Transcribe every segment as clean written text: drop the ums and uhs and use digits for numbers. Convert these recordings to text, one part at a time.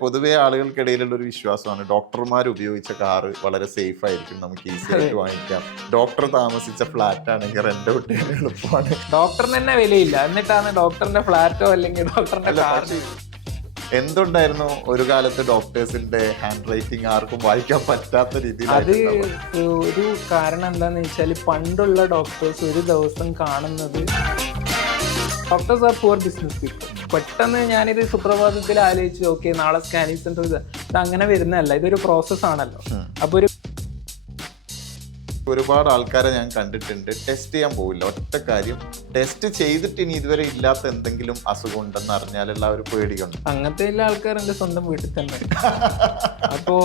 പൊതുവെ ആളുകൾക്കിടയിലുള്ള ഒരു വിശ്വാസമാണ് ഡോക്ടർമാർ ഉപയോഗിച്ച കാറ് വളരെ സേഫ് ആയിരിക്കും, നമുക്ക് ഈസി ആയിട്ട് വാങ്ങിക്കാം. ഡോക്ടർ താമസിച്ച ഫ്ലാറ്റ് ആണെങ്കിൽ റെന്റ് ഔട്ട് ചെയ്യാൻ എളുപ്പമാണ്. ഡോക്ടറിന് തന്നെ വിലയില്ല, എന്നിട്ടാണ് ഡോക്ടറിന്റെ ഫ്ലാറ്റോ അല്ലെങ്കിൽ ഡോക്ടറിന്റെ കാർ. എന്തുണ്ടായിരുന്നു ഒരു കാലത്ത് ഡോക്ടേഴ്സിന്റെ ഹാൻഡ് റൈറ്റിംഗ് ആർക്കും വായിക്കാൻ പറ്റാത്ത രീതിയിൽ? അത് ഒരു കാരണം എന്താന്ന് വെച്ചാൽ പണ്ടുള്ള ഡോക്ടേഴ്സ് ഒരു ദിവസം കാണുന്നത് doctors are poor business people. പെട്ടെന്ന് ഞാനിത് സുപ്രഭാതത്തിൽ ആലോചിച്ചു, ഓക്കെ നാളെ സ്കാനിങ് സെന്റർ ഇത് അങ്ങനെ വരുന്നതല്ല, ഇതൊരു പ്രോസസ് ആണല്ലോ. അപ്പൊ ഒരുപാട് ആൾക്കാരെ ഞാൻ കണ്ടിട്ടുണ്ട് ടെസ്റ്റ് ചെയ്യാൻ പോവില്ല. ഒറ്റ കാര്യം, ടെസ്റ്റ് ചെയ്തിട്ട് ഇനി ഇതുവരെ ഇല്ലാത്ത എന്തെങ്കിലും അസുഖം ഉണ്ടെന്ന് അറിഞ്ഞാൽ എല്ലാവരും പേടിയുണ്ട്. അങ്ങനത്തെ എല്ലാ ആൾക്കാർ എൻ്റെ സ്വന്തം വീട്ടിൽ തന്നെ. അപ്പോ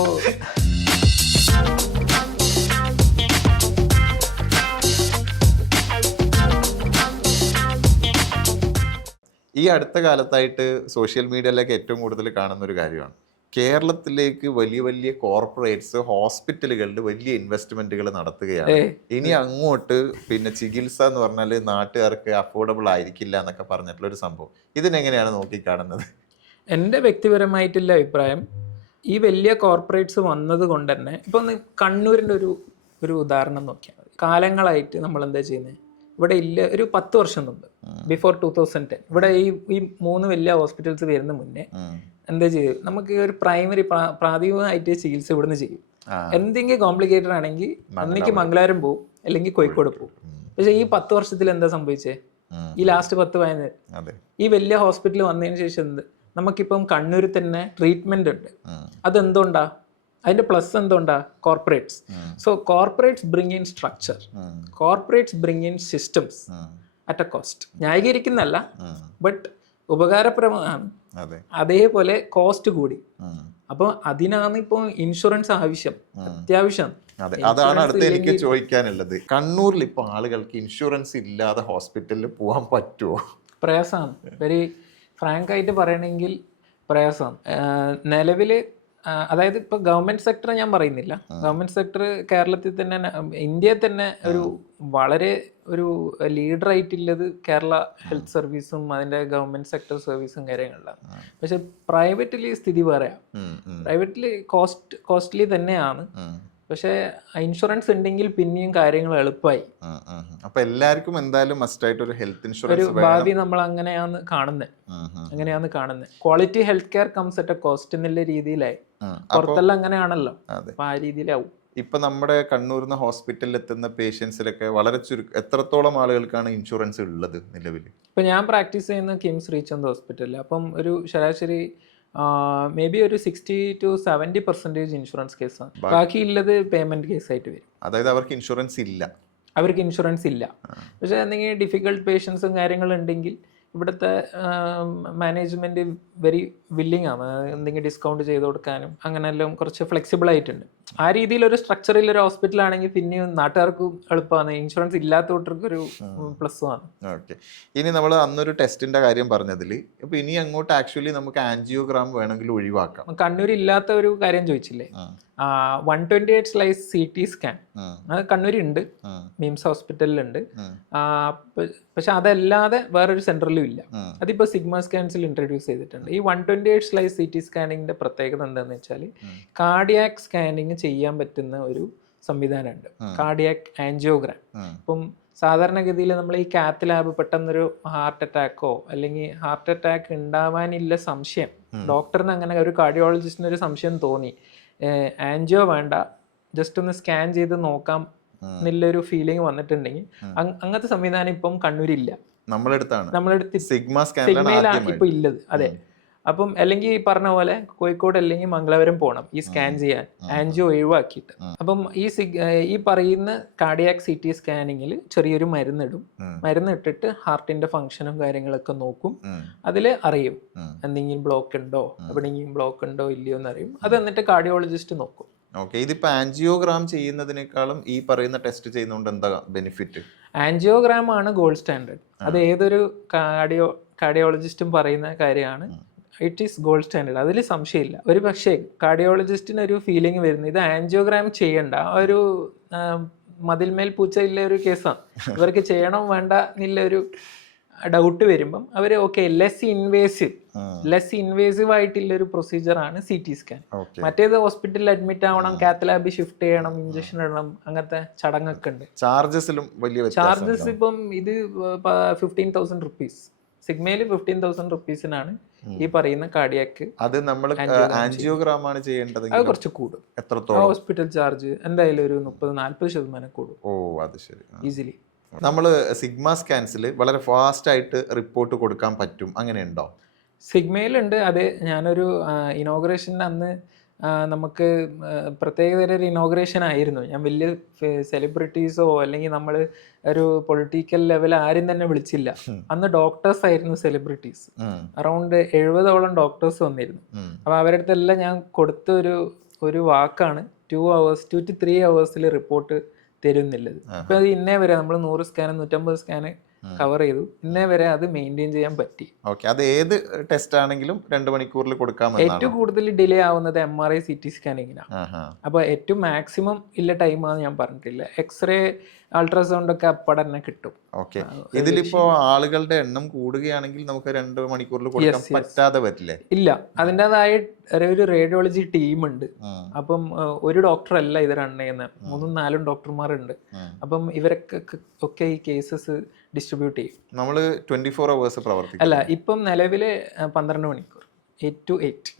ഈ അടുത്ത കാലത്തായിട്ട് സോഷ്യൽ മീഡിയയിലൊക്കെ ഏറ്റവും കൂടുതൽ കാണുന്ന ഒരു കാര്യമാണ്, കേരളത്തിലേക്ക് വലിയ വലിയ കോർപ്പറേറ്റ്സ് ഹോസ്പിറ്റലുകളിൽ വലിയ ഇൻവെസ്റ്റ്മെന്റുകൾ നടത്തുകയാണ്. ഇനി അങ്ങോട്ട് പിന്നെ ചികിത്സ എന്ന് പറഞ്ഞാൽ നാട്ടുകാർക്ക് അഫോർഡബിൾ ആയിരിക്കില്ല എന്നൊക്കെ പറഞ്ഞിട്ടുള്ള ഒരു സംഭവം. ഇതിനെങ്ങനെയാണ് നോക്കിക്കാണുന്നത്? എൻ്റെ വ്യക്തിപരമായിട്ടുള്ള അഭിപ്രായം, ഈ വലിയ കോർപ്പറേറ്റ്സ് വന്നത് കൊണ്ട് തന്നെ ഇപ്പം കണ്ണൂരിൻ്റെ ഒരു ഉദാഹരണം നോക്കിയാൽ മതി. കാലങ്ങളായിട്ട് നമ്മൾ എന്താ ചെയ്യുന്നത്, ഇവിടെ ഇല്ല ഒരു 10 വർഷം മുമ്പ്, ബിഫോർ 2010 ഇവിടെ ഈ 3 വലിയ ഹോസ്പിറ്റൽസ് വരുന്ന മുന്നേ എന്താ ചെയ്യും, നമുക്ക് ഒരു പ്രൈമറി പ്രാഥമികമായിട്ട് ചികിത്സ ഇവിടുന്ന് ചെയ്യും. എന്തെങ്കിലും കോംപ്ലിക്കേറ്റഡ് ആണെങ്കിൽ ഒന്നിക്ക് മംഗലാപുരം പോവും അല്ലെങ്കിൽ കോഴിക്കോട് പോവും. പക്ഷെ ഈ 10 വർഷത്തിൽ എന്താ സംഭവിച്ചേ, ഈ ലാസ്റ്റ് 10 ഈ വലിയ ഹോസ്പിറ്റൽ വന്നതിന് ശേഷം നമുക്കിപ്പം കണ്ണൂരിൽ തന്നെ ട്രീറ്റ്മെന്റ് ഉണ്ട്. അതെന്തുകൊണ്ടാ? അതിന്റെ പ്ലസ് എന്തുകൊണ്ടാ? Corporates. So corporates bring in structure, corporates bring in systems at a cost. ന്യായീകരിക്കുന്നല്ല, ബട്ട് ഉപകാരപ്രദമാണ്. അതേപോലെ കോസ്റ്റ് കൂടി. അപ്പൊ അതിനാണ് ഇപ്പൊ ഇൻഷുറൻസ് ആവശ്യം, അത്യാവശ്യം. അതാണ് അടുത്ത് എനിക്ക് ചോദിക്കാനുള്ളത്. കണ്ണൂരിൽ ഇപ്പൊ ആളുകൾക്ക് ഇൻഷുറൻസ് ഇല്ലാതെ ഹോസ്പിറ്റലിൽ പോകാൻ പറ്റുമോ? പ്രയാസമാണ്. വെരി ഫ്രാങ്ക് ആയിട്ട് പറയണമെങ്കിൽ പ്രയാസമാണ്. നിലവില് അതായത് ഇപ്പൊ ഗവൺമെന്റ് സെക്ടർ ഞാൻ പറയുന്നില്ല, ഗവൺമെന്റ് സെക്ടർ കേരളത്തിൽ തന്നെ, ഇന്ത്യയിൽ തന്നെ വളരെ ഒരു ലീഡറായിട്ടുള്ളത് കേരള ഹെൽത്ത് സർവീസും അതിന്റെ ഗവൺമെന്റ് സെക്ടർ സർവീസും കാര്യങ്ങളിലാണ്. പക്ഷെ പ്രൈവറ്റില് സ്ഥിതി പറയാം, പ്രൈവറ്റില് കോസ്റ്റ്ലി തന്നെയാണ്. പക്ഷേ ഇൻഷുറൻസ് ഉണ്ടെങ്കിൽ പിന്നെയും കാര്യങ്ങൾ എളുപ്പമായി. അപ്പൊ എല്ലാവർക്കും എന്തായാലും മസ്റ്റ് ആയിട്ട് ഒരു ഹെൽത്ത് ഇൻഷുറൻസ് ഒരു ഭാവി നമ്മൾ അങ്ങനെയാണ് കാണുന്നത്. Quality health care comes at a cost എന്നുള്ള രീതിയിലായി. പുറത്തെല്ലാം അങ്ങനെയാണല്ലോ, അപ്പൊ ആ രീതിയിലാവും. ഇപ്പൊ നമ്മുടെ കണ്ണൂരിന്ന് ഹോസ്പിറ്റലിൽ എത്തുന്ന പേഷ്യൻസിലൊക്കെ വളരെ എത്രത്തോളം ആളുകൾക്കാണ് ഇൻഷുറൻസ് ഉള്ളത് നിലവിൽ? ഇപ്പൊ ഞാൻ പ്രാക്ടീസ് ചെയ്യുന്ന കിംസ് റീചന്ദ് ഹോസ്പിറ്റലിൽ, അപ്പം ഒരു ശരാശരി മേ ബി ഒരു 60 to 70% ഇൻഷുറൻസ് കേസാണ്. ബാക്കിയുള്ളത് പേയ്മെന്റ് കേസായിട്ട് വരും. അതായത് അവർക്ക് ഇൻഷുറൻസ് ഇല്ല. പക്ഷെ എന്തെങ്കിലും ഡിഫിക്കൽട്ട് പേഷ്യൻസും കാര്യങ്ങളും ഉണ്ടെങ്കിൽ ഇവിടുത്തെ മാനേജ്മെന്റ് വെരി വില്ലിങ് ആണ്, എന്തെങ്കിലും ഡിസ്കൗണ്ട് ചെയ്ത് കൊടുക്കാനും അങ്ങനെല്ലാം കുറച്ച് ഫ്ലെക്സിബിൾ ആയിട്ടുണ്ട്. ആ രീതിയിൽ ഒരു സ്ട്രക്ചറിൽ ഒരു ഹോസ്പിറ്റൽ ആണെങ്കിൽ പിന്നെയും നാട്ടുകാർക്കും എളുപ്പമാണ്, ഇൻഷുറൻസ് ഇല്ലാത്തവർക്ക് ഒരു പ്ലസ് ആണ്. ഓക്കെ, ഇനി നമ്മൾ അന്നൊരു ടെസ്റ്റിന്റെ കാര്യം പറഞ്ഞതിൽ ഇപ്പൊ ഇനി അങ്ങോട്ട് ആക്ച്വലി നമുക്ക് ആൻജിയോഗ്രാം വേണമെങ്കിൽ ഒഴിവാക്കാം. കണ്ണൂർ ഇല്ലാത്ത ഒരു കാര്യം ചോദിച്ചില്ലേ, 128 സ്ലൈസ് CT സ്കാൻ അത് കണ്ണൂരുണ്ട്, മിംസ് ഹോസ്പിറ്റലിലുണ്ട്. പക്ഷെ അതല്ലാതെ വേറൊരു സെന്ററിലും ഇല്ല. അതിപ്പോ സിഗ്മ സ്കാൻസിൽ ഇൻട്രൊഡ്യൂസ് ചെയ്തിട്ടുണ്ട്. ഈ 128 സ്ലൈസ് CT സ്കാനിങ്ങിന്റെ പ്രത്യേകത എന്താണെന്ന് വെച്ചാൽ കാർഡിയാക് സ്കാനിങ് ചെയ്യാൻ പറ്റുന്ന ഒരു സംവിധാനമുണ്ട്, കാർഡിയാക് ആൻജിയോഗ്രാം. ഇപ്പം സാധാരണഗതിയിൽ നമ്മൾ ഈ കാത്ത് ലാബ് പെട്ടെന്നൊരു ഹാർട്ട് അറ്റാക്കോ അല്ലെങ്കിൽ ഹാർട്ട് അറ്റാക്ക് ഉണ്ടാവാനില്ല സംശയം, ഡോക്ടറിന് അങ്ങനെ ഒരു കാർഡിയോളജിസ്റ്റിന് ഒരു സംശയം തോന്നി, ആൻജിയോ വേണ്ട ജസ്റ്റ് ഒന്ന് സ്കാൻ ചെയ്ത് നോക്കാം എന്നുള്ളൊരു ഫീലിംഗ് വന്നിട്ടുണ്ടെങ്കിൽ അങ്ങനത്തെ സംവിധാനം ഇപ്പം കണ്ണൂരില്ല. നമ്മളെടുത്ത് സിഗ്മയിലാണ് ഇപ്പൊ ഉള്ളത്. അതെ, അപ്പം അല്ലെങ്കിൽ ഈ പറഞ്ഞ പോലെ കോഴിക്കോട് അല്ലെങ്കിൽ മംഗലാപുരം പോകണം ഈ സ്കാൻ ചെയ്യാൻ, ആൻജിയോ ഒഴിവാക്കിയിട്ട്. അപ്പം ഈ പറയുന്ന കാർഡിയാക് CT സ്കാനിങ്ങിൽ ചെറിയൊരു മരുന്നിട്ടിട്ട് ഹാർട്ടിന്റെ ഫംഗ്ഷനും കാര്യങ്ങളൊക്കെ നോക്കും. അതിൽ അറിയും എന്തെങ്കിലും ബ്ലോക്ക് ഉണ്ടോ, എവിടെയെങ്കിലും ബ്ലോക്ക് ഉണ്ടോ ഇല്ലയോ എന്നറിയും. അത് എന്നിട്ട് കാർഡിയോളജിസ്റ്റ് നോക്കും. ഓക്കെ, ഇതിപ്പോ ആൻജിയോഗ്രാം ചെയ്യുന്നതിനേക്കാളും ഈ പറയുന്ന ടെസ്റ്റ് ചെയ്യുന്നതുകൊണ്ട് എന്താ ബെനിഫിറ്റ്? ആൻജിയോഗ്രാം ആണ് ഗോൾഡ് സ്റ്റാൻഡേർഡ്. അത് ഏതൊരു കാർഡിയോളജിസ്റ്റും പറയുന്ന കാര്യമാണ്. ഇറ്റ് ഈസ് ഗോൾഡ് സ്റ്റാൻഡേർഡ്, അതിൽ സംശയമില്ല. ഒരു പക്ഷേ കാർഡിയോളജിസ്റ്റിന് ഒരു ഫീലിംഗ് വരുന്നത് ഇത് ആൻജിയോഗ്രാം ചെയ്യണ്ട, ഒരു മതിൽമേൽ പൂച്ചയില്ല ഒരു കേസാണ്, ഇവർക്ക് ചെയ്യണം വേണ്ട എന്നുള്ള ഒരു ഡൗട്ട് വരുമ്പം അവർ ഓക്കെ ലെസ് ഇൻവേസീവ് ആയിട്ടുള്ള ഒരു പ്രൊസീജിയറാണ് CT സ്കാൻ. മറ്റേത് ഹോസ്പിറ്റലിൽ അഡ്മിറ്റ് ആവണം, കാത്ത് ലാബിൽ ഷിഫ്റ്റ് ചെയ്യണം, ഇഞ്ചക്ഷൻ ഇടണം, അങ്ങനത്തെ ചടങ്ങൊക്കെ ഉണ്ട്. ചാർജസിലും വലിയ ചാർജസ് ഇപ്പം ഇത് 15,000 റുപ്പീസ്, സിഗ്മയിൽ 15,000 റുപ്പീസിനാണ് ഈ പറയുന്ന കാർഡിയാക്ക്. അത് നമ്മൾ ആൻജിയോഗ്രാം ആണ് ചെയ്യേണ്ടത്, അത് കുറച്ച് കൂടും. എത്രത്തോളം? ഹോസ്പിറ്റൽ ചാർജ് എന്തായാലും ഒരു 30-40% കൂടും. ഓ അത് ശരി. ഈസിലി നമ്മൾ സിഗ്മ സ്കാൻസിൽ വളരെ ഫാസ്റ്റ് ആയിട്ട് റിപ്പോർട്ട് കൊടുക്കാൻ പറ്റും, അങ്ങനെയുണ്ടോ? സിഗ്മയിലുണ്ട്. അത് ഞാനൊരു ഇനോഗ്രേഷൻ്റെ അന്ന് നമുക്ക് പ്രത്യേകതര ഒരു ഇനോഗ്രേഷൻ ആയിരുന്നു. ഞാൻ വലിയ സെലിബ്രിറ്റീസോ അല്ലെങ്കിൽ നമ്മൾ ഒരു പൊളിറ്റിക്കൽ ലെവൽ ആരും തന്നെ വിളിച്ചില്ല. അന്ന് ഡോക്ടേഴ്സ് ആയിരുന്നു സെലിബ്രിറ്റീസ്. അറൗണ്ട് 70ഓളം ഡോക്ടേഴ്സ് വന്നിരുന്നു. അപ്പോൾ അവരുടെ അടുത്തെല്ലാം ഞാൻ കൊടുത്ത ഒരു വാക്കാണ് 2 to 3 hours റിപ്പോർട്ട് തരുന്നില്ലത്. ഇപ്പം അത് ഇന്നേ വരെ നമ്മൾ 100 സ്കാൻ 150 സ്കാൻ കവർ ചെയ്തു, ഇന്നേ വരെ അത് മെയിൻറ്റെയിൻ ചെയ്യാൻ പറ്റി. അത് ഏത് ടെസ്റ്റ് ആണെങ്കിലും 2 മണിക്കൂറിൽ കൊടുക്കാം. ഏറ്റവും കൂടുതൽ ഡിലേ ആവുന്നത് MRI CT സ്കാനിങ്ങിനാണ്. അപ്പോൾ ഏറ്റവും മാക്സിമം ഇല്ല ടൈമാണ് ഞാൻ പറഞ്ഞിട്ടില്ല. എക്സ്റേ അൾട്രാസൗണ്ട് ഒക്കെ അപ്പടെ തന്നെ കിട്ടും. ഇതിലിപ്പോ ആളുകളുടെ എണ്ണം കൂടുകയാണെങ്കിൽ നമുക്ക് 2 മണിക്കൂറിൽ കൊടുക്കാൻ പറ്റാതെ വരില്ലേ? ഇല്ല, അതിൻ്റെതായ ഒരു റേഡിയോളജി ടീമുണ്ട്. അപ്പം ഒരു ഡോക്ടർ അല്ല ഇത് റൺ ചെയ്യുന്നത്, 3-4 ഡോക്ടർമാരുണ്ട്. അപ്പം ഇവരൊക്കെ ഈ കേസസ് ഡിസ്ട്രിബ്യൂട്ട് ചെയ്യും. നമ്മൾ 24 hours പ്രവർത്തിക്കും. അല്ല, ഇപ്പം നിലവിൽ 12 മണിക്കൂർ 8 to 8.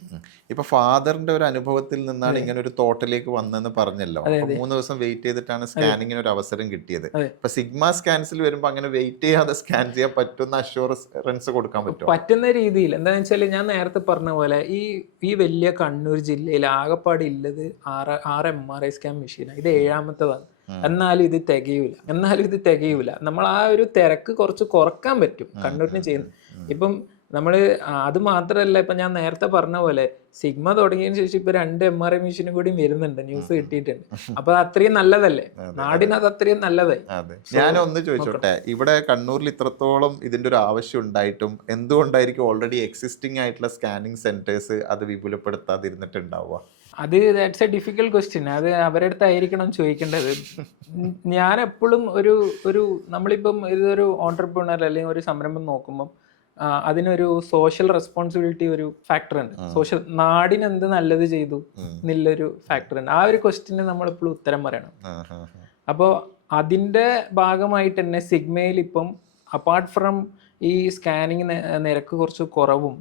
ഇപ്പൊ ഫാദറിന്റെ ഒരു അനുഭവത്തിൽ നിന്നാണ് ഇങ്ങനെ ഒരു തോട്ടിലേക്ക് വന്നെന്ന് പറഞ്ഞല്ലോ. 3 ദിവസം വെയിറ്റ് ചെയ്തിട്ടാണ് സ്കാനിങ്ങിന് ഒരു അവസരം കിട്ടിയത്. ഇപ്പൊ സിഗ്മ സ്കാൻസിൽ വരുമ്പോ അങ്ങനെ വെയിറ്റ് ചെയ്യാതെ സ്കാൻ ചെയ്യാൻ പറ്റുന്ന അഷ്യൂറൻസ് കൊടുക്കാൻ പറ്റുന്ന രീതിയിൽ എന്താണെന്ന് വെച്ചാൽ ഞാൻ നേരത്തെ പറഞ്ഞ പോലെ ഈ വലിയ കണ്ണൂർ ജില്ലയിൽ ആകെപ്പാട് ഇല്ലത് 6 MRI സ്കാൻ മെഷീനാണ്. ഇത് 7ാമത്തേതാണ്. എന്നാലും ഇത് തികയൂല. നമ്മൾ ആ ഒരു തിരക്ക് കുറച്ച് കുറക്കാൻ പറ്റും കണ്ണൂരിന് ചെയ്യുന്നത്. ഇപ്പം നമ്മൾ അത് മാത്രമല്ല, ഇപ്പം ഞാൻ നേരത്തെ പറഞ്ഞ പോലെ സിഗ്മ തുടങ്ങിയതിന് ശേഷം ഇപ്പൊ 2 MRI മെഷീനും കൂടി വരുന്നുണ്ട്, ന്യൂസ് കിട്ടിയിട്ടുണ്ട്. അപ്പൊ അത്രയും നല്ലതല്ലേ, നാടിനത് അത്രയും നല്ലതായി. ഞാനൊന്ന് ചോദിച്ചോട്ടെ, ഇവിടെ കണ്ണൂരിൽ ഇത്രത്തോളം ഇതിന്റെ ഒരു ആവശ്യം ഉണ്ടായിട്ടും എന്തുകൊണ്ടായിരിക്കും ഓൾറെഡി എക്സിസ്റ്റിംഗ് ആയിട്ടുള്ള സ്കാനിങ് സെന്റേഴ്സ് അത് വിപുലപ്പെടുത്താതിരുന്നിട്ടുണ്ടാവുക? അത് ദാറ്റ്സ് എ ഡിഫിക്കൽട്ട് ക്വസ്റ്റ്യൻ. അത് അവരുടെ അടുത്തായിരിക്കണം ചോദിക്കേണ്ടത്. ഞാൻ എപ്പോഴും നമ്മളിപ്പം ഇതൊരു ഓൺട്രപ്രണർ അല്ലെങ്കിൽ ഒരു സംരംഭം നോക്കുമ്പം അതിനൊരു സോഷ്യൽ റെസ്പോൺസിബിലിറ്റി ഒരു ഫാക്ടർ ഉണ്ട്. നാടിന് എന്ത് നല്ലത് ചെയ്തു എന്നുള്ളൊരു ഫാക്ടർ ഉണ്ട്. ആ ഒരു ക്വസ്റ്റ്യന് നമ്മളെപ്പോഴും ഉത്തരം പറയണം. അപ്പോൾ അതിൻ്റെ ഭാഗമായിട്ട് തന്നെ സിഗ്മയിൽ ഇപ്പം അപ്പാർട്ട് ഫ്രം ഈ സ്കാനിങ് നിരക്ക് കുറച്ച് കുറവും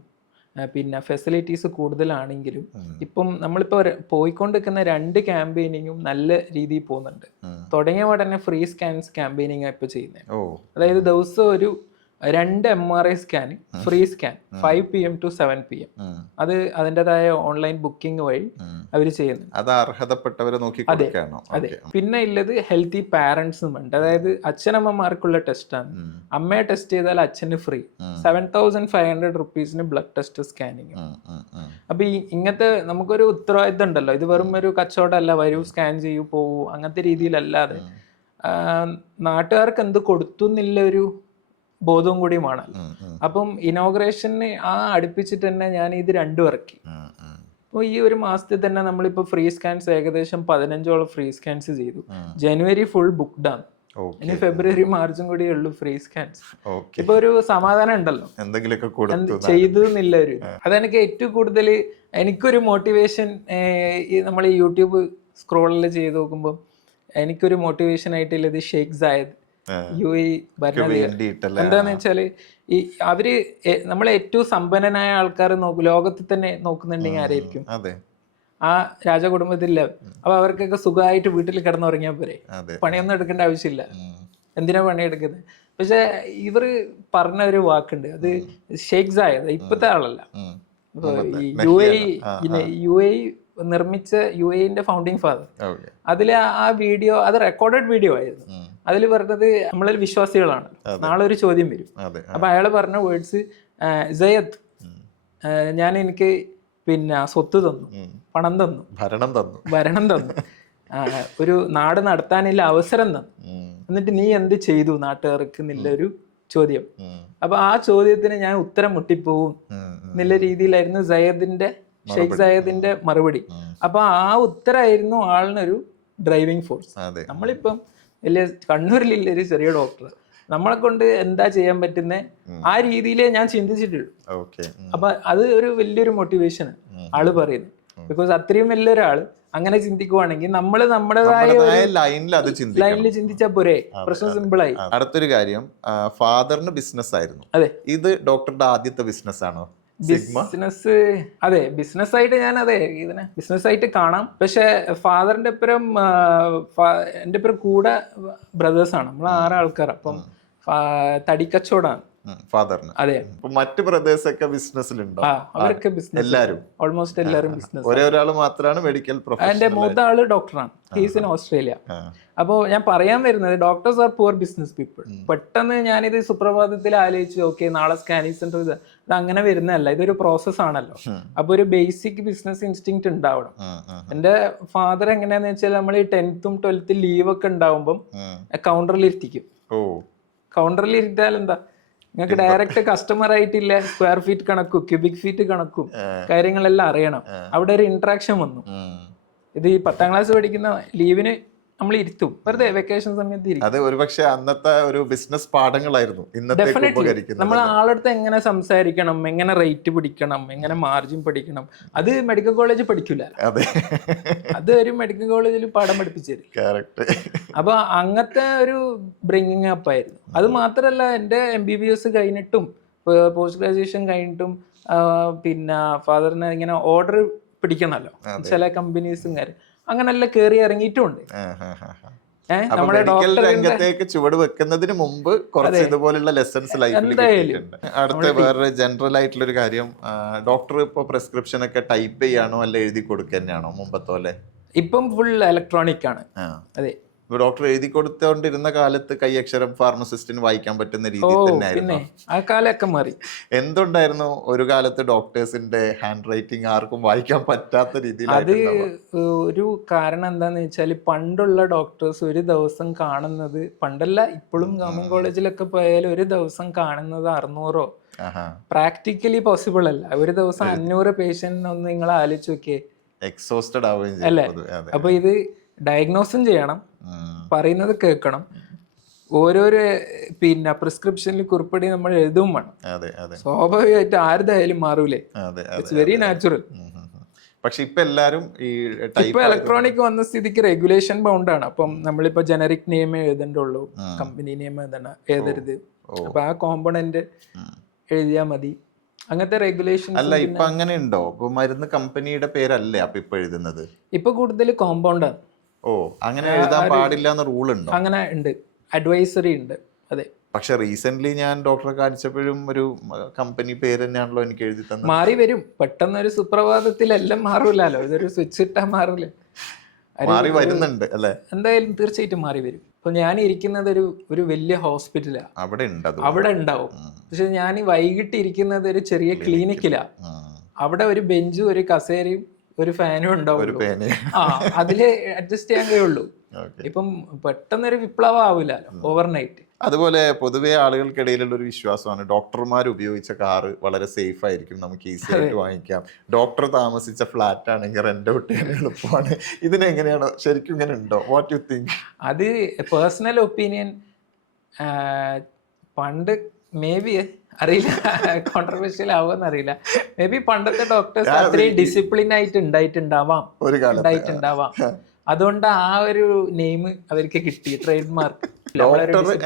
പിന്നെ ഫെസിലിറ്റീസ് കൂടുതലാണെങ്കിലും ഇപ്പം നമ്മളിപ്പോൾ പോയിക്കൊണ്ടിരിക്കുന്ന 2 ക്യാമ്പയിനിങ്ങും നല്ല രീതിയിൽ പോകുന്നുണ്ട്. തുടങ്ങിയ ഉടനെ ഫ്രീ സ്കാൻസ് ക്യാമ്പയിനിങ് ഇപ്പോൾ ചെയ്യുന്നത്. അതായത് ദിവസം ഒരു 2 MRI scan free scan 5 PM to 7 PM. അത് അതിൻ്റെതായ ഓൺലൈൻ ബുക്കിംഗ് വഴി അവർ ചെയ്യുന്നു. അത് അർഹതപ്പെട്ടവരെ നോക്കി കൊടുക്കുകയാണോ? അതെ. പിന്നെ ഉള്ളത് ഹെൽത്തി പാരന്റ്സും ഉണ്ട്. അതായത് അച്ഛനമ്മമാർക്കുള്ള ടെസ്റ്റാണ്. അമ്മയെ ടെസ്റ്റ് ചെയ്താൽ അച്ഛന് ഫ്രീ 7,500 റുപ്പീസിന് ബ്ലഡ് ടെസ്റ്റ് സ്കാനിങ്. അപ്പൊ ഇങ്ങനത്തെ നമുക്കൊരു ഉത്തരവാദിത്തം ഉണ്ടല്ലോ. ഇത് വെറും ഒരു കച്ചവടമല്ല, വരൂ സ്കാൻ ചെയ്യൂ പോവൂ അങ്ങനത്തെ രീതിയിലല്ലാതെ നാട്ടുകാർക്ക് എന്ത് കൊടുത്തു എന്നുള്ള ഒരു ബോധവും കൂടിയുമാണ്. അപ്പം ഇനോഗ്രേഷന് അടുപ്പിച്ചിട്ട് തന്നെ ഞാൻ ഇത് 2 ഇറക്കി. അപ്പോൾ ഈ ഒരു മാസത്തിൽ തന്നെ നമ്മളിപ്പോൾ ഫ്രീ സ്കാൻസ് ഏകദേശം 15ഓളം ഫ്രീ സ്കാൻസ് ചെയ്തു. ജനുവരി ഫുൾ ബുക്ക്ഡ് ആണ്. ഇനി ഫെബ്രുവരി മാർച്ചും കൂടി ഉള്ളൂ ഫ്രീ സ്കാൻസ്. ഇപ്പൊ ഒരു സമാധാനം ഉണ്ടല്ലോ, ചെയ്തു എന്നില്ല ഒരു. അതെനിക്ക് ഏറ്റവും കൂടുതൽ എനിക്കൊരു മോട്ടിവേഷൻ. നമ്മൾ ഈ യൂട്യൂബ് സ്ക്രോളിൽ ചെയ്ത് നോക്കുമ്പോൾ എനിക്കൊരു മോട്ടിവേഷൻ ആയിട്ടുള്ളത് ഷെയ്ഖ് സായദ് UAE ഭരണാധികാരി. എന്താന്ന് വെച്ചാല് അവര് നമ്മളെ ഏറ്റവും സമ്പന്നനായ ആൾക്കാർ ലോകത്തിൽ തന്നെ നോക്കുന്നുണ്ടെങ്കിൽ ആരായിരിക്കും? ആ രാജകുടുംബത്തില്ല. അപ്പൊ അവർക്കൊക്കെ സുഖമായിട്ട് വീട്ടിൽ കിടന്നുറങ്ങിയാൽ പോരെ, പണിയൊന്നും എടുക്കേണ്ട ആവശ്യമില്ല. എന്തിനാ പണിയെടുക്കുന്നത്? പക്ഷെ ഇവർ പറഞ്ഞ ഒരു വാക്കുണ്ട്, അത് ഷെയ്ഖ് സായദ് ഇപ്പത്തെ ആളല്ല, UAE നിർമ്മിച്ച UAE ഫൗണ്ടിങ് ഫാദർ. അതില് ആ വീഡിയോ, അത് റെക്കോർഡഡ് വീഡിയോ ആയിരുന്നു. അതിൽ പറഞ്ഞത് നമ്മളൊരു വിശ്വാസികളാണ്, നാളെ ഒരു ചോദ്യം വരും. അപ്പൊ അയാൾ പറഞ്ഞ വേർഡ്സ്, സയ്യദ് ഞാൻ എനിക്ക് പിന്നെ സ്വത്ത് തന്നു, പണം തന്നു, ഭരണം തന്നു, ഒരു നാട് നടത്താനുള്ള അവസരം തന്നു, എന്നിട്ട് നീ എന്ത് ചെയ്തു നാട്ടുകാർക്ക് എന്നുള്ളൊരു ചോദ്യം. അപ്പൊ ആ ചോദ്യത്തിന് ഞാൻ ഉത്തരം മുട്ടിപ്പോവും എന്നുള്ള രീതിയിലായിരുന്നു ഷെയ്ഖ് സായദിന്റെ മറുപടി. അപ്പൊ ആ ഉത്തരമായിരുന്നു ആളിനൊരു ഡ്രൈവിംഗ് ഫോഴ്സ്. നമ്മളിപ്പം വലിയ കണ്ണൂരിലില്ല ഒരു ചെറിയ ഡോക്ടർ, നമ്മളെ കൊണ്ട് എന്താ ചെയ്യാൻ പറ്റുന്നത് ആ രീതിയിലേ ഞാൻ ചിന്തിച്ചിട്ടുള്ളൂ. ഓക്കെ. അപ്പൊ അത് ഒരു വലിയൊരു മോട്ടിവേഷനാണ് ആള് പറയുന്നത്. ബിക്കോസ് അത്രയും വലിയൊരാള് അങ്ങനെ ചിന്തിക്കുവാണെങ്കിൽ നമ്മള് നമ്മുടേതായ ലൈനിൽ ചിന്തിച്ചാൽ പോരെ, പ്രശ്നം സിമ്പിളായി. അടുത്തൊരു കാര്യം, ഫാദറിന് ബിസിനസ് ആയിരുന്നു. അതെ. ഇത് ഡോക്ടറുടെ ആദ്യത്തെ ബിസിനസ് ആണോ? ബിസിനസ്, അതെ, ബിസിനസ് ആയിട്ട് ഞാൻ ഇതിനെ ബിസിനസ് ആയിട്ട് കാണാം. പക്ഷെ ഫാദറിന്റെ ഒപ്പം എന്റെ ഒപ്പം കൂടെ ബ്രദേഴ്സാണ്, നമ്മൾ 6 ആൾക്കാർ. അപ്പം തടിക്കച്ചവടമാണ് ഫാദറിന്. അതെ. മറ്റ് ബ്രദേഴ്സ് ഒക്കെ ബിസിനസ്സിലുണ്ടോ? അവരൊക്കെ ബിസിനസ്, എല്ലാരും, ഓൾമോസ്റ്റ് എല്ലാവരും ബിസിനസ്. ഒരേ ഒരാള് മാത്രമാണ് മെഡിക്കൽ പ്രൊഫഷൻ. എന്റെ മൂത്ത ആള് ഡോക്ടറാണ്, ഹീസ് ഇൻ ഓസ്ട്രേലിയ. അപ്പോൾ ഞാൻ പറയാൻ വരുന്നത്, doctors are poor business people. പെട്ടെന്ന് ഞാനിത് സുപ്രഭാതത്തിൽ ആലോചിച്ചു, ഓക്കെ നാളെ സ്കാനിങ് സെന്റർ, ഇത് അങ്ങനെ വരുന്നതല്ല, ഇതൊരു പ്രോസസ് ആണല്ലോ. അപ്പൊ ഒരു ബേസിക് ബിസിനസ് ഇൻസ്റ്റിങ് ഉണ്ടാവണം. എന്റെ ഫാദർ എങ്ങനെയാന്ന് വെച്ചാൽ, നമ്മൾ ഈ 10th 12th ലീവ് ഒക്കെ ഉണ്ടാവുമ്പം കൗണ്ടറിൽ ഇരുത്തിക്കും. കൗണ്ടറിൽ ഇരുത്തിയാൽ എന്താ, നിങ്ങൾക്ക് ഡയറക്റ്റ് കസ്റ്റമർ ആയിട്ടില്ല, സ്ക്വയർ ഫീറ്റ് കണക്കും ക്യൂബിക് ഫീറ്റ് കണക്കും കാര്യങ്ങളെല്ലാം അറിയണം. അവിടെ ഒരു ഇന്ററാക്ഷൻ വന്നു. ഇത് ഈ 10th ക്ലാസ് പഠിക്കുന്ന ലീവിന് നമ്മൾ ഇരുത്തും, വെറുതെ വെക്കേഷൻ സമയത്ത് ഇരിക്കും. അത് ഒരുപക്ഷെ അന്നത്തെ ഒരു ബിസിനസ് പാഠങ്ങളായിരുന്നു. നമ്മൾ ആളടുത്ത് എങ്ങനെ സംസാരിക്കണം, എങ്ങനെ റേറ്റ് പിടിക്കണം, എങ്ങനെ മാർജിൻ പഠിക്കണം, അത് മെഡിക്കൽ കോളേജ് പഠിക്കില്ല. അത് ഒരു മെഡിക്കൽ കോളേജിൽ പാഠം പഠിപ്പിച്ചു തരും. അപ്പൊ അങ്ങനത്തെ ഒരു ബ്രിങ്ങിങ് അപ്പ് ആയിരുന്നു. അത് മാത്രല്ല, എൻ്റെ MBBS കഴിഞ്ഞിട്ടും പോസ്റ്റ് ഗ്രാജുവേഷൻ കഴിഞ്ഞിട്ടും പിന്നെ ഫാദറിന് ഇങ്ങനെ ഓർഡർ പിടിക്കണമല്ലോ ചില കമ്പനീസും കാര്യം, അങ്ങനെല്ലാം കയറി ഇറങ്ങിയിട്ടുണ്ട്. നമ്മുടെ രംഗത്തേക്ക് ചുവട് വെക്കുന്നതിന് മുമ്പ് കുറച്ച് ഇതുപോലുള്ള ലെസൺസ് ലൈഫിൽ കിട്ടിയിട്ടുണ്ട്. അടുത്ത വേറെ ജനറൽ ആയിട്ടുള്ള ഒരു കാര്യം, ഡോക്ടർ ഇപ്പൊ പ്രിസ്ക്രിപ്ഷൻ ഒക്കെ ടൈപ്പ് ചെയ്യാണോ അല്ല എഴുതി കൊടുക്കുക തന്നെയാണോ മുമ്പത്തെ പോലെ? ഇപ്പം ഫുൾ ഇലക്ട്രോണിക് ആണ്. അതെ. ഡോക്ടർ എഴുതി കൊടുത്തോണ്ടിരുന്ന കാലത്ത് കൈയക്ഷരം ഫാർമസിസ്റ്റിന് വായിക്കാൻ പറ്റുന്ന രീതിയിൽ തന്നെയായിരുന്നു. ആ കാലമൊക്കെ മാറി. എന്തുണ്ടായിരുന്നു ഒരു കാലത്ത് ഡോക്ടേഴ്സിന്റെ ഹാൻഡ് റൈറ്റിംഗ് ആർക്കും വായിക്കാൻ പറ്റാത്ത രീതിയിൽ? അത് ഒരു കാരണം എന്താന്ന് വെച്ചാൽ, പണ്ടുള്ള ഡോക്ടേഴ്സ് ഒരു ദിവസം കാണുന്നത്, പണ്ടല്ല ഇപ്പോഴും ഗവൺമെന്റ് കോളേജിലൊക്കെ പോയാൽ ഒരു ദിവസം കാണുന്നത് 600 പ്രാക്ടിക്കലി പോസിബിൾ അല്ല. ഒരു ദിവസം 500 പേഷ്യന്റ് ഒന്ന് നിങ്ങൾ ആലോചിച്ച് നോക്കിയേ, എക്സോസ്റ്റഡ് ആവുകയും അല്ലേ? അപ്പൊ ഇത് ഡയഗ്നോസും ചെയ്യണം, പറയുന്നത് കേൾക്കണം, ഓരോരോ പിന്നെ പ്രിസ്ക്രിപ്ഷനിൽ കുറിപ്പടി നമ്മൾ എഴുതും വേണം. സ്വാഭാവികമായിട്ട് ആരുതായാലും മാറൂലേ, ഇറ്റ്സ് വെരി നാച്ചുറൽ. പക്ഷെ ഇപ്പൊ എല്ലാരും ഇപ്പൊ ഇലക്ട്രോണിക് വന്ന സ്ഥിതിക്ക് റെഗുലേഷൻ ബൗണ്ടാണ്. അപ്പം നമ്മളിപ്പോ ജനറിക് നെയിം എഴുതണ്ടുള്ളൂ, കമ്പനി നെയിം എഴുതരുത്. അപ്പൊ ആ കോമ്പണന്റ് എഴുതിയാ മതി, അങ്ങനത്തെ റെഗുലേഷൻ. അല്ല, ഇപ്പൊ അങ്ങനെ ഉണ്ടോ? ഇപ്പൊ മരുന്ന് കമ്പനിയുടെ പേരല്ലേ അപ്പൊ ഇപ്പൊ എഴുതുന്നത്? ഇപ്പൊ കൂടുതൽ കോമ്പൗണ്ടാണ്. അങ്ങനെ എഴുതാൻ പാടില്ല എന്ന റൂൾ ഉണ്ടോ? അങ്ങനെ ഉണ്ട്, അഡ്വൈസറി ഉണ്ട്. അതെ. പക്ഷെ റീസെന്റ് ഞാൻ ഡോക്ടറെ കാണിച്ചപ്പോഴും ഒരു കമ്പനി പേര് തന്നെയാണല്ലോ എനിക്ക് എഴുതി തന്നെ. മാറി വരും, പെട്ടെന്ന് ഒരു സുപ്രഭാതത്തിൽ എല്ലാം മാറൂലല്ലോ, ഇതൊരു സ്വിച്ച് ഇട്ടാ മാറൂല, മാറി വരുന്നുണ്ട് അല്ലേ? എന്തായാലും തീർച്ചയായിട്ടും മാറി വരും. ഇപ്പൊ ഞാൻ ഇരിക്കുന്നത് ഒരു വലിയ ഹോസ്പിറ്റലാ, അവിടെ ഉണ്ടാവും. പക്ഷെ ഞാൻ വൈകിട്ട് ഇരിക്കുന്നത് ഒരു ചെറിയ ക്ലിനിക്കിലാ. അവിടെ ഒരു ബെഞ്ചും ഒരു കസേരയും ഒരു ഫാനും ഉണ്ടാവും. അതില് അഡ്ജസ്റ്റ് ചെയ്യാൻ കഴിയുള്ളൂ. ഇപ്പം പെട്ടെന്നൊരു വിപ്ലവം ആവില്ലല്ലോ ഓവർനൈറ്റ്. അതുപോലെ പൊതുവെ ആളുകൾക്കിടയിലുള്ള ഒരു വിശ്വാസമാണ്, ഡോക്ടർമാർ ഉപയോഗിച്ച കാറ് വളരെ സേഫ് ആയിരിക്കും, നമുക്ക് ഈസി ആയിട്ട് വാങ്ങിക്കാം. ഡോക്ടർ താമസിച്ച ഫ്ലാറ്റ് ആണെങ്കിൽ റെന്റ് ഔട്ട് ചെയ്യാൻ എളുപ്പമാണ്. ഇതിനെങ്ങനെയാണ് ശരിക്കും ഇങ്ങനെ ഉണ്ടോ? What you think? അത് പേഴ്സണൽ ഒപ്പീനിയൻ. പണ്ട് മേ ബി അറിയില്ല, കോൺട്രവേഴ്ഷ്യൽ ആവുമെന്ന് അറിയില്ല. മേ ബി പണ്ടത്തെ ഡോക്ടേഴ്സ് അത്രയും ഡിസിപ്ലിൻ ആയിട്ട് ഉണ്ടായിട്ടുണ്ടാവാം. അതുകൊണ്ട് ആ ഒരു നെയിം അവർക്ക് കിട്ടി, ട്രേഡ് മാർക്ക്.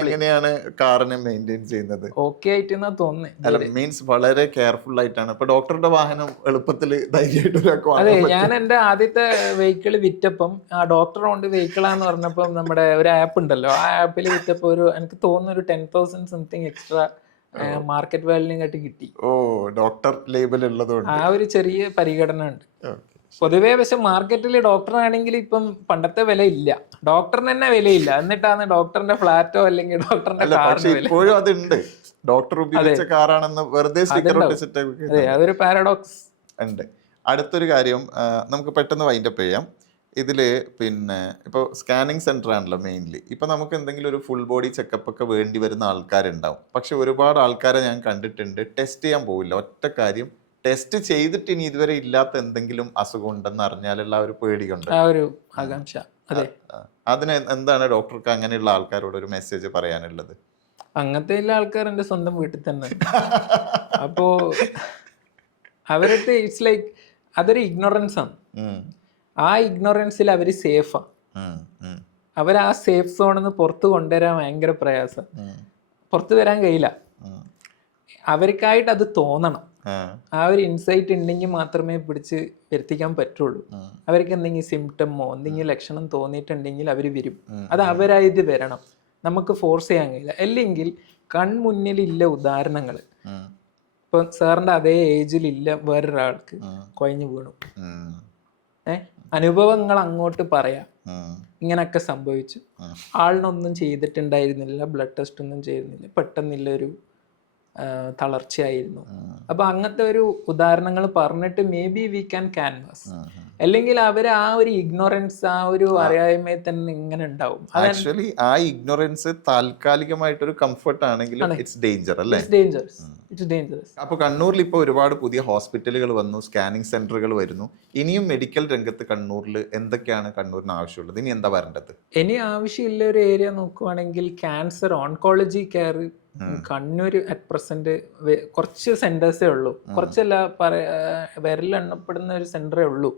എങ്ങനെയാണ് കാറിനെ മെയിൻറ്റെയിൻ ചെയ്യുന്നത്? ഓക്കെ ആയിട്ടെന്നാ തോന്നുന്നത്. അല്ല, മീൻസ് വളരെ കെയർഫുൾ ആയിട്ടാണ്. ഇപ്പൊ ഡോക്ടറുടെ വാഹനം എളുപ്പത്തിൽ ധൈര്യമായിട്ട്. അതെ, ഞാൻ എന്റെ ആദ്യത്തെ വെഹിക്കിൾ വിറ്റപ്പം, ആ ഡോക്ടർ കൊണ്ട് വെഹിക്കിളാന്ന് പറഞ്ഞപ്പം നമ്മുടെ ഒരു ആപ്പ് ഉണ്ടല്ലോ, ആ ആപ്പിൽ വിറ്റപ്പോ എനിക്ക് തോന്നുന്നു ഒരു 10,000 സംതിങ് എക്സ്ട്രാ മാർക്കറ്റ് വാല്യൂനെ കാട്ടി കിട്ടി. ഡോക്ടർ ലേബൽ ഉള്ളതുകൊണ്ട് ആ ഒരു ചെറിയ പരിഗണന ഉണ്ട് പൊതുവേ. പക്ഷെ മാർക്കറ്റിൽ ഡോക്ടറാണെങ്കിൽ ഇപ്പം പണ്ടത്തെ വില ഇല്ല, ഡോക്ടറിന് തന്നെ വിലയില്ല. എന്നിട്ടാണ് ഡോക്ടറിന്റെ ഫ്ലാറ്റോ അല്ലെങ്കിൽ ഡോക്ടറിന്റെ കാറിന് വില. ഇപ്പോഴും അതുണ്ട്, ഡോക്ടർ ഉപയോഗിച്ച കാറാണെന്ന് വെറുതെ സ്റ്റിക്കർ ഒട്ടിച്ചിട്ട്. അതെ, അതൊരു പാരഡോക്സ് ഉണ്ട്. അടുത്തൊരു കാര്യം നമുക്ക് പെട്ടെന്ന് വൈൻഡപ്പ് ചെയ്യാം. ഇതില് പിന്നെ ഇപ്പോൾ സ്കാനിങ് സെന്റർ ആണല്ലോ മെയിൻലി. ഇപ്പൊ നമുക്ക് എന്തെങ്കിലും ഒരു ഫുൾ ബോഡി ചെക്കപ്പ് ഒക്കെ വേണ്ടി വരുന്ന ആൾക്കാരുണ്ടാവും. പക്ഷെ ഒരുപാട് ആൾക്കാരെ ഞാൻ കണ്ടിട്ടുണ്ട് ടെസ്റ്റ് ചെയ്യാൻ പോവില്ല. ഒറ്റ കാര്യം, ടെസ്റ്റ് ചെയ്തിട്ട് ഇനി ഇതുവരെ ഇല്ലാത്ത എന്തെങ്കിലും അസുഖം ഉണ്ടെന്ന് അറിഞ്ഞാലുള്ള ഒരു പേടിയുണ്ട്, ആ ഒരു ആകാംക്ഷ. അതിന് എന്താണ് ഡോക്ടർക്ക് അങ്ങനെയുള്ള ആൾക്കാരോട് ഒരു മെസ്സേജ് പറയാനുള്ളത്? അങ്ങനത്തെ എല്ലാ ആൾക്കാർ എൻ്റെ സ്വന്തം വീട്ടിൽ തന്നെ. അപ്പോൾ അവരടുത്ത് ഇറ്റ്സ് ലൈക്ക് അതൊരു ഇഗ്നോറൻസ് ആണ്. ആ ഇഗ്നോറൻസിൽ അവർ സേഫാണ്. അവർ ആ സേഫ് സോണിൽ നിന്ന് പുറത്ത് കൊണ്ടുവരാൻ ഭയങ്കര പ്രയാസം. പുറത്ത് വരാൻ കഴിയില്ല. അവർക്കായിട്ട് അത് തോന്നണം. ആ ഒരു ഇൻസൈറ്റ് ഉണ്ടെങ്കിൽ മാത്രമേ പിടിച്ച് വരുത്തിക്കാൻ പറ്റുള്ളൂ. അവർക്ക് എന്തെങ്കിലും സിംറ്റമോ എന്തെങ്കിലും ലക്ഷണം തോന്നിയിട്ടുണ്ടെങ്കിൽ അവർ വരും. അത് അവരായിട്ട് വരണം. നമുക്ക് ഫോഴ്സ് ചെയ്യാൻ കഴിയില്ല. അല്ലെങ്കിൽ കൺമുന്നിലില്ല ഉദാഹരണങ്ങൾ. ഇപ്പൊ സാറിന്റെ അതേ ഏജിലില്ല വേറൊരാൾക്ക് കുഴഞ്ഞു വീണു. അനുഭവങ്ങൾ അങ്ങോട്ട് പറയാം, ഇങ്ങനൊക്കെ സംഭവിച്ചു, ആളിനൊന്നും ചെയ്തിട്ടുണ്ടായിരുന്നില്ല, ബ്ലഡ് ടെസ്റ്റ് ഒന്നും ചെയ്യുന്നില്ല, പെട്ടെന്നില്ല ഒരു തളർച്ചയായിരുന്നു. അപ്പൊ അങ്ങനത്തെ ഒരു ഉദാഹരണങ്ങൾ പറഞ്ഞിട്ട് may be we can canvas. അല്ലെങ്കിൽ അവർ ആ ഒരു ഇഗ്നോറൻസ്, ആ ഒരു അറിയായ്മയിൽ തന്നെ ഇങ്ങനെ ഉണ്ടാവും. ആക്ച്വലി ആ ഇഗ്നോറൻസ് താൽക്കാലികമായിട്ടൊരു കംഫർട്ട് ആണെങ്കിലും ഇറ്റ്സ് ഡേഞ്ചർ അല്ലേ? It's dangerous. അപ്പൊ കണ്ണൂരിൽ ഇപ്പോൾ ഒരുപാട് പുതിയ ഹോസ്പിറ്റലുകൾ വന്നു, സ്കാനിങ് സെന്ററുകൾ വരുന്നു. ഇനിയും മെഡിക്കൽ രംഗത്ത് കണ്ണൂരിൽ എന്തൊക്കെയാണ് കണ്ണൂരിന് ആവശ്യമുള്ളത്? ഇനി എന്താ വരേണ്ടത്? ഇനി ആവശ്യമുള്ള ഒരു ഏരിയ നോക്കുവാണെങ്കിൽ cancer oncology care Kannur at present കുറച്ച് സെന്റേഴ്സേ ഉള്ളൂ. കുറച്ചല്ല വിരലെണ്ണപ്പെടുന്ന ഒരു സെന്ററേ ഉള്ളൂ.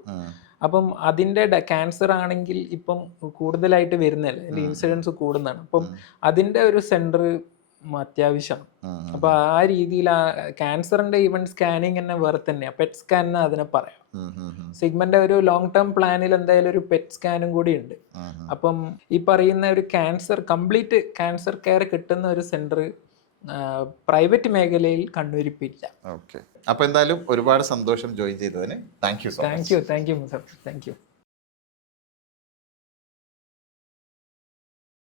അപ്പം അതിൻ്റെ ക്യാൻസർ ആണെങ്കിൽ ഇപ്പം കൂടുതലായിട്ട് വരുന്നില്ല, അതിൻ്റെ ഇൻസിഡൻസ് കൂടുന്നതാണ്. അപ്പം അതിൻ്റെ ഒരു സെന്റർ അത്യാവശ്യമാണ്. അപ്പൊ ആ രീതിയിൽ ആ ക്യാൻസറിന്റെ ഈവൻ സ്കാനിങ് തന്നെ വേറെ തന്നെയാണ്. പെറ്റ് സ്കാൻ അതിനെ പറയാം. സിഗ്മന്റെ ഒരു ലോങ് ടേം പ്ലാനിൽ എന്തായാലും ഒരു പെറ്റ് സ്കാനും കൂടി ഉണ്ട്. അപ്പം ഈ പറയുന്ന ഒരു കംപ്ലീറ്റ് ക്യാൻസർ കെയർ കിട്ടുന്ന ഒരു സെന്റർ പ്രൈവറ്റ് മേഖലയിൽ കണ്ണൂരിപ്പില്ല. ഓക്കെ, അപ്പൊ എന്തായാലും ഒരുപാട് സന്തോഷം ജോയിൻ ചെയ്തതിന്. Thank you. Muzaffar. Thank you.